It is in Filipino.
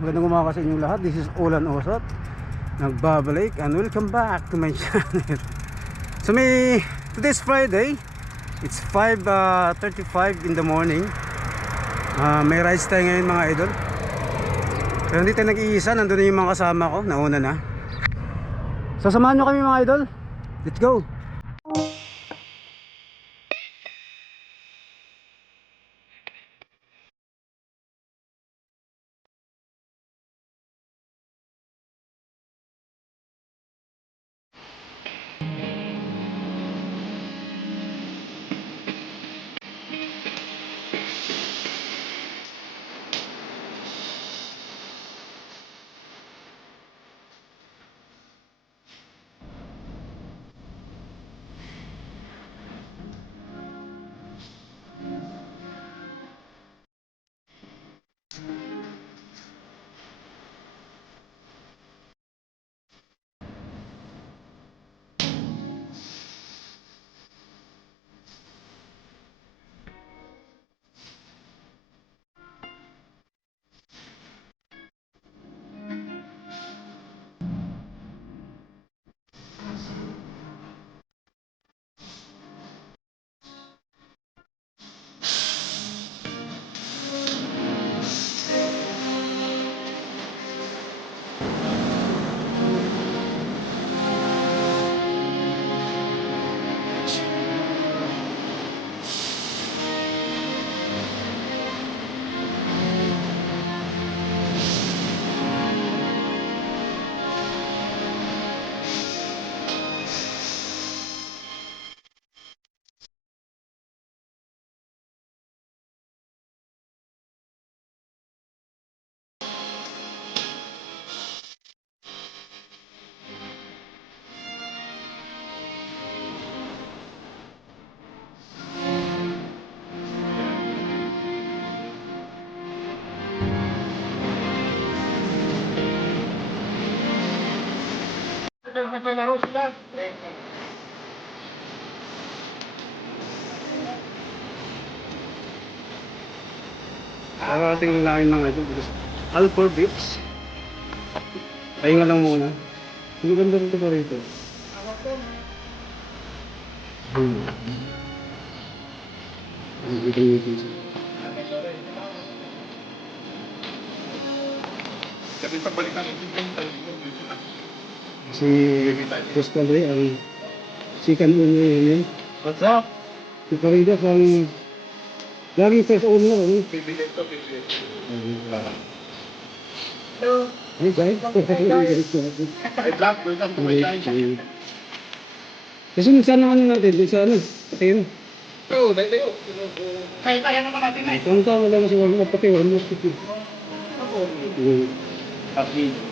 Magandang umaga sa inyong lahat. This is Olan Osot. Nagbabalik and welcome back to my channel. So today's Friday. It's 5:35 in the morning. May rides tayo ngayon mga idol. Pero hindi tayo nag-iisa. Nandun na yung mga kasama ko. Nauna na. So samahan nyo kami mga idol. Let's go. Parating lang ng ito. Alcor Beach. Pahinga lang muna. Ang ganda rin ito pa rito. Si Boss Padre ang sikan mo yun. What's up? Si Farida ang lagi first owner. Bibigyan to, bibigyan. Hello. Hey guys. Hey vlog, welcome to my channel. Kasi saan naman natin? Sa ano? Patayin. Oo, tayo. Kaya naman natin na. Ito ang tama lang si Wang Patayin. Ako. Happy.